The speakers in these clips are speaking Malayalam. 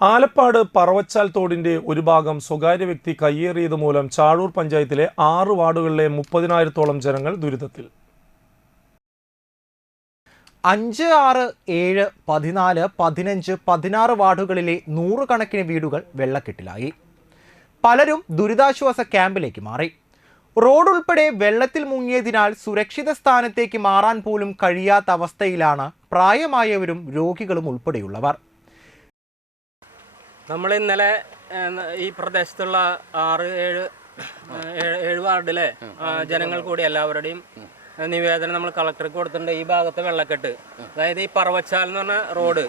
ആലപ്പാട് പറവച്ചാൽ തോടിന്റെ ഒരു ഭാഗം സ്വകാര്യ വ്യക്തി കയ്യേറിയത് മൂലം ചാഴൂർ പഞ്ചായത്തിലെ ആറ് വാർഡുകളിലെ മുപ്പതിനായിരത്തോളം ജനങ്ങൾ ദുരിതത്തിൽ. അഞ്ച് ആറ് ഏഴ് പതിനാല് പതിനഞ്ച് പതിനാറ് വാർഡുകളിലെ നൂറുകണക്കിന് വീടുകൾ വെള്ളക്കെട്ടിലായി. പലരും ദുരിതാശ്വാസ ക്യാമ്പിലേക്ക് മാറി. റോഡ് ഉൾപ്പെടെ വെള്ളത്തിൽ മുങ്ങിയതിനാൽ സുരക്ഷിത സ്ഥാനത്തേക്ക് മാറാൻ പോലും കഴിയാത്ത അവസ്ഥയിലാണ് പ്രായമായവരും രോഗികളും ഉൾപ്പെടെയുള്ളവർ. നമ്മൾ ഇന്നലെ ഈ പ്രദേശത്തുള്ള ആറ് ഏഴ് ഏഴ് വാർഡിലെ ജനങ്ങൾ കൂടി എല്ലാവരുടെയും നിവേദനം നമ്മൾ കളക്ടർക്ക് കൊടുത്തിട്ടുണ്ട്. ഈ ഭാഗത്തെ വെള്ളക്കെട്ട്. അതായത് ഈ പറവച്ചാൽ എന്ന് പറഞ്ഞ റോഡ്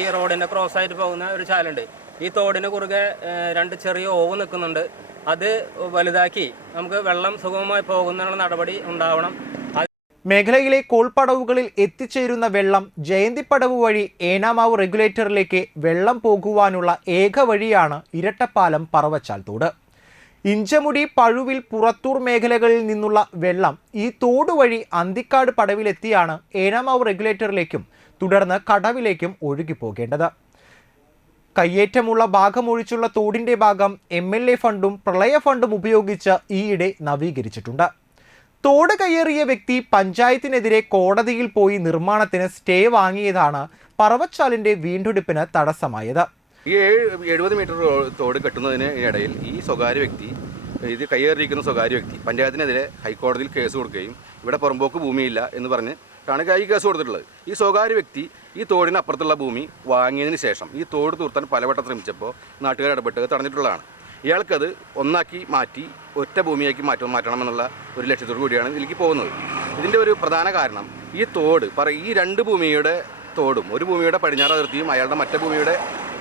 ഈ റോഡിന്റെ ക്രോസ് ആയിട്ട് പോകുന്ന ഒരു ചാലുണ്ട്. ഈ തോടിന് കുറുകെ രണ്ട് ചെറിയ ഓവ് നിൽക്കുന്നുണ്ട്. അത് വലുതാക്കി നമുക്ക് വെള്ളം സുഗമമായി പോകുന്നതിനുള്ള നടപടി ഉണ്ടാവണം. മേഖലയിലെ കോൾപ്പടവുകളിൽ എത്തിച്ചേരുന്ന വെള്ളം ജയന്തിപ്പടവ് വഴി ഏനാമാവ് റെഗുലേറ്ററിലേക്ക് വെള്ളം പോകുവാനുള്ള ഏക വഴിയാണ് ഇരട്ടപ്പാലം പറവച്ചാൽ തോട്. ഇഞ്ചമുടി പഴുവിൽ പുറത്തൂർ മേഖലകളിൽ നിന്നുള്ള വെള്ളം ഈ തോട് വഴി അന്തിക്കാട് പടവിലെത്തിയാണ് ഏനാമാവ് റെഗുലേറ്ററിലേക്കും തുടർന്ന് കടവിലേക്കും ഒഴുകിപ്പോകേണ്ടത്. കയ്യേറ്റമുള്ള ഭാഗമൊഴിച്ചുള്ള തോടിന്റെ ഭാഗം എ ഫണ്ടും പ്രളയ ഫണ്ടും ഉപയോഗിച്ച് ഈയിടെ നവീകരിച്ചിട്ടുണ്ട്. തോട് കയ്യേറിയ വ്യക്തി പഞ്ചായത്തിനെതിരെ കോടതിയിൽ പോയി നിർമ്മാണത്തിന് സ്റ്റേ വാങ്ങിയതാണ് പറവച്ചാലിന്റെ വീണ്ടെടുപ്പിന് തടസ്സമായത്. ഈ എഴുപത് മീറ്റർ തോട് കെട്ടുന്നതിന് ഇടയിൽ ഈ സ്വകാര്യ വ്യക്തി ഇത് കയ്യേറിയിരിക്കുന്ന സ്വകാര്യ വ്യക്തി പഞ്ചായത്തിനെതിരെ ഹൈക്കോടതിയിൽ കേസ് കൊടുക്കുകയും ഇവിടെ പുറമ്പോക്ക് ഭൂമിയില്ല എന്ന് പറഞ്ഞ് ാണ് ഈ കേസ് കൊടുത്തിട്ടുള്ളത്. ഈ സ്വകാര്യ വ്യക്തി ഈ തോടിന് അപ്പുറത്തുള്ള ഭൂമി വാങ്ങിയതിന് ശേഷം ഈ തോട് തൂർത്താൻ പലവട്ടം ശ്രമിച്ചപ്പോൾ നാട്ടുകാർ ഇടപെട്ട് തടഞ്ഞിട്ടുള്ളതാണ്. ഇയാൾക്കത് ഒന്നാക്കി മാറ്റി ഒറ്റ ഭൂമിയാക്കി മാറ്റം മാറ്റണമെന്നുള്ള ഒരു ലക്ഷ്യത്തോടു കൂടിയാണ് ഇതിലേക്ക് പോകുന്നത്. ഇതിന്റെ ഒരു പ്രധാന കാരണം ഈ തോട് പറ ഈ രണ്ട് ഭൂമിയുടെ തോടും ഒരു ഭൂമിയുടെ പടിഞ്ഞാറ് അതിർത്തിയും അയാളുടെ മറ്റേ ഭൂമിയുടെ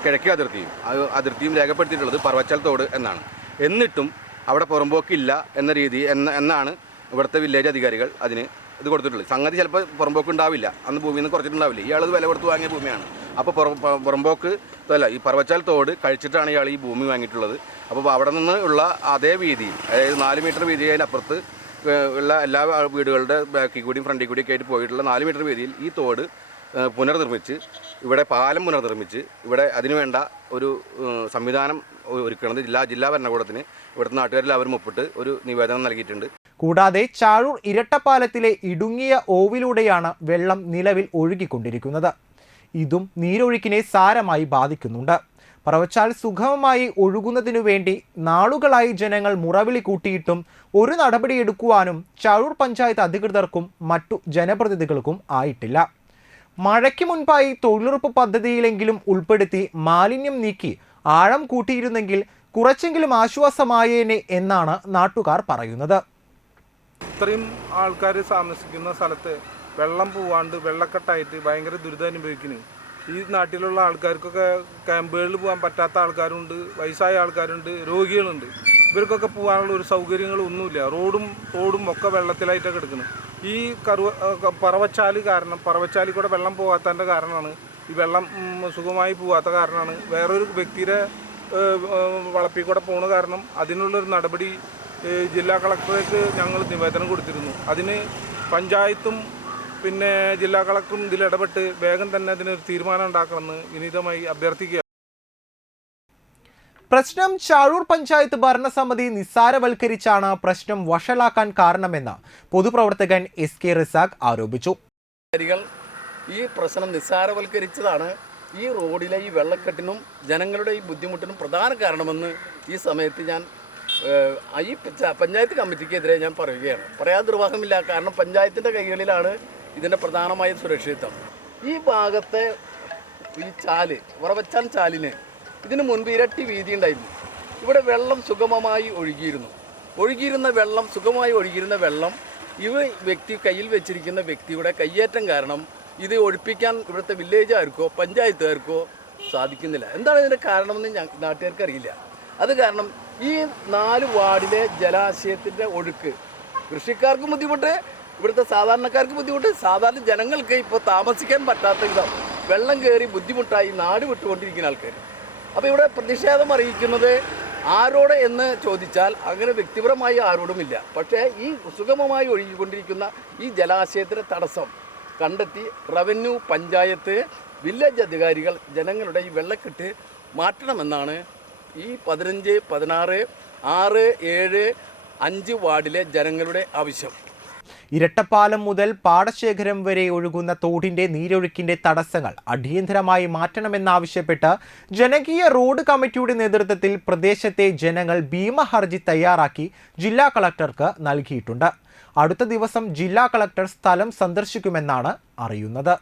കിഴക്കേ അതിർത്തിയും അത് അതിർത്തിയും രേഖപ്പെടുത്തിയിട്ടുള്ളത് പർവച്ചാൽ തോട് എന്നാണ്. എന്നിട്ടും അവിടെ പുറമ്പോക്കില്ല എന്ന രീതി എന്ന എന്നാണ് ഇവിടുത്തെ വില്ലേജ് അധികാരികൾ അതിന് ഇത് കൊടുത്തിട്ടുള്ളത്. സംഗതി ചിലപ്പോൾ പുറമ്പോക്ക് ഉണ്ടാവില്ല അന്ന് ഭൂമിയിൽ നിന്ന് കുറച്ചിട്ടുണ്ടാവില്ല. ഇയാളത് വില കൊടുത്ത് വാങ്ങിയ ഭൂമിയാണ്. അപ്പോൾ പുറ പുറമ്പോക്ക് അല്ല ഈ പറവച്ചാൽ തോട് കഴിച്ചിട്ടാണ് ഇയാൾ ഈ ഭൂമി വാങ്ങിയിട്ടുള്ളത്. അപ്പോൾ അവിടെ നിന്ന് ഉള്ള അതേ വീതിയിൽ അതായത് നാല് മീറ്റർ വീതി അതിനപ്പുറത്ത് ഉള്ള എല്ലാ വീടുകളുടെ ബാക്കിൽ കൂടിയും ഫ്രണ്ടിൽ കൂടിയൊക്കെ ആയിട്ട് പോയിട്ടുള്ള നാല് മീറ്റർ വീതിയിൽ ഈ തോട് പുനർനിർമ്മിച്ച് ഇവിടെ പാലം പുനർനിർമ്മിച്ച് ഇവിടെ അതിനുവേണ്ട ഒരു സംവിധാനം ഒരുക്കണത് ജില്ലാ ജില്ലാ ഭരണകൂടത്തിന് ഇവിടുത്തെ നാട്ടുകാരെല്ലാവരും ഒപ്പിട്ട് ഒരു നിവേദനം നൽകിയിട്ടുണ്ട്. കൂടാതെ ചാഴൂർ ഇരട്ടപ്പാലത്തിലെ ഇടുങ്ങിയ ഓവിലൂടെയാണ് വെള്ളം നിലവിൽ ഒഴുകിക്കൊണ്ടിരിക്കുന്നത്. ഇതും നീരൊഴുക്കിനെ സാരമായി ബാധിക്കുന്നുണ്ട്. പറവച്ചാൽ സുഗമമായി ഒഴുകുന്നതിനു വേണ്ടി നാളുകളായി ജനങ്ങൾ മുറവിളി കൂട്ടിയിട്ടും ഒരു നടപടിയെടുക്കുവാനും ചാഴൂർ പഞ്ചായത്ത് അധികൃതർക്കും മറ്റു ജനപ്രതിനിധികൾക്കും ആയിട്ടില്ല. മഴയ്ക്ക് മുൻപായി തൊഴിലുറപ്പ് പദ്ധതിയിലെങ്കിലും ഉൾപ്പെടുത്തി മാലിന്യം നീക്കി ആഴം കൂട്ടിയിരുന്നെങ്കിൽ കുറച്ചെങ്കിലും ആശ്വാസമായേനെ എന്നാണ് നാട്ടുകാർ പറയുന്നത്. ഇത്രയും ആൾക്കാർ താമസിക്കുന്ന സ്ഥലത്ത് വെള്ളം പോവാണ്ട് വെള്ളക്കെട്ടായിട്ട് ഭയങ്കര ദുരിതം അനുഭവിക്കുന്നു ഈ നാട്ടിലുള്ള ആൾക്കാർക്കൊക്കെ ക്യാമ്പുകളിൽ പോകാൻ പറ്റാത്ത ആൾക്കാരുണ്ട് വയസ്സായ ആൾക്കാരുണ്ട് രോഗികളുണ്ട്. ഇവർക്കൊക്കെ പോകാനുള്ള ഒരു സൗകര്യങ്ങളൊന്നുമില്ല റോഡും റോഡും ഒക്കെ വെള്ളത്തിലായിട്ടൊക്കെ കിടക്കുന്നത് ഈ കറുവ പറവച്ചാൽ കാരണം പറവച്ചാലിൽ കൂടെ വെള്ളം പോകാത്തതിന്റെ കാരണമാണ്. ഈ വെള്ളം സുഖമായി പോകാത്ത കാരണമാണ്. വേറൊരു വ്യക്തിയുടെ വളപ്പിൽ കൂടെ പോണ കാരണം അതിനുള്ളൊരു നടപടി ജില്ലാ കളക്ടറേക്ക് ഞങ്ങൾ നിവേദനം കൊടുത്തിരുന്നു. അതിന് പഞ്ചായത്തും പിന്നെ ജില്ലാ കളക്ടറും ഇതിൽ ഇടപെട്ട് വേഗം തന്നെ അതിനൊരു തീരുമാനം ഉണ്ടാക്കണമെന്ന് വിനീതമായി അഭ്യർത്ഥിക്കുക പ്രശ്നം ചാഴൂർ പഞ്ചായത്ത് ഭരണസമിതി നിസ്സാരവൽക്കരിച്ചാണ് പ്രശ്നം വഷളാക്കാൻ കാരണമെന്ന് പൊതുപ്രവർത്തകൻ എസ് കെ റിസാഖ് ആരോപിച്ചു. ഈ പ്രശ്നം നിസ്സാരവൽക്കരിച്ചതാണ് ഈ റോഡിലെ ഈ വെള്ളക്കെട്ടിനും ജനങ്ങളുടെ ഈ ബുദ്ധിമുട്ടിനും പ്രധാന കാരണമെന്ന് ഈ സമയത്ത് ഞാൻ ഈ പഞ്ചായത്ത് കമ്മിറ്റിക്കെതിരെ ഞാൻ പറയുകയാണ്. പറയാൻ നിർവാഹമില്ല. കാരണം പഞ്ചായത്തിന്റെ കൈകളിലാണ് ഇതിന്റെ പ്രധാനമായ സുരക്ഷിതത്വം. ഈ ഭാഗത്തെ ഈ ചാൽ ഉറവച്ചാൽ ചാലിന് ഇതിന് മുൻപ് ഇരട്ടി വീതി ഉണ്ടായിരുന്നു. ഇവിടെ വെള്ളം സുഗമമായി ഒഴുകിയിരുന്നു. ഒഴുകിയിരുന്ന വെള്ളം സുഗമമായി ഒഴുകിയിരുന്ന വെള്ളം ഇവ വ്യക്തി കയ്യിൽ വെച്ചിരിക്കുന്ന വ്യക്തിയുടെ കയ്യേറ്റം കാരണം ഇത് ഒഴിപ്പിക്കാൻ ഇവിടുത്തെ വില്ലേജുകാർക്കോ പഞ്ചായത്തുകാർക്കോ സാധിക്കുന്നില്ല. എന്താണ് ഇതിന്റെ കാരണമെന്ന് ഞാൻ നാട്ടുകാർക്ക് അറിയില്ല അത് കാരണം ഈ നാല് വാർഡിലെ ജലാശയത്തിന്റെ ഒഴുക്ക് കൃഷിക്കാർക്കും ബുദ്ധിമുട്ട് ഇവിടുത്തെ സാധാരണക്കാർക്ക് ബുദ്ധിമുട്ട്. സാധാരണ ജനങ്ങൾക്ക് ഇപ്പോൾ താമസിക്കാൻ പറ്റാത്ത വിധം വെള്ളം കയറി ബുദ്ധിമുട്ടായി നാട് വിട്ടുകൊണ്ടിരിക്കുന്ന ആൾക്കാർ. അപ്പോൾ ഇവിടെ പ്രതിഷേധം അറിയിക്കുന്നത് ആരോട് എന്ന് ചോദിച്ചാൽ അങ്ങനെ വ്യക്തിപരമായി ആരോടുമില്ല. പക്ഷേ ഈ സുഗമമായി ഒഴുകിക്കൊണ്ടിരിക്കുന്ന ഈ ജലാശയത്തിലെ തടസ്സം കണ്ടെത്തി റവന്യൂ പഞ്ചായത്ത് വില്ലേജ് അധികാരികൾ ജനങ്ങളുടെ ഈ വെള്ളക്കെട്ട് മാറ്റണമെന്നാണ് ഈ പതിനഞ്ച് പതിനാറ് ആറ് ഏഴ് അഞ്ച് വാർഡിലെ ജനങ്ങളുടെ ആവശ്യം. ഇരട്ടപ്പാലം മുതൽ പാടശേഖരം വരെ ഒഴുകുന്ന തോടിന്റെ നീരൊഴുക്കിന്റെ തടസ്സങ്ങൾ അടിയന്തരമായി മാറ്റണമെന്നാവശ്യപ്പെട്ട് ജനകീയ റോഡ് കമ്മിറ്റിയുടെ നേതൃത്വത്തിൽ പ്രദേശത്തെ ജനങ്ങൾ ഭീമഹർജി തയ്യാറാക്കി ജില്ലാ കളക്ടർക്ക് നൽകിയിട്ടുണ്ട്. അടുത്ത ദിവസം ജില്ലാ കളക്ടർ സ്ഥലം സന്ദർശിക്കുമെന്നാണ് അറിയുന്നത്.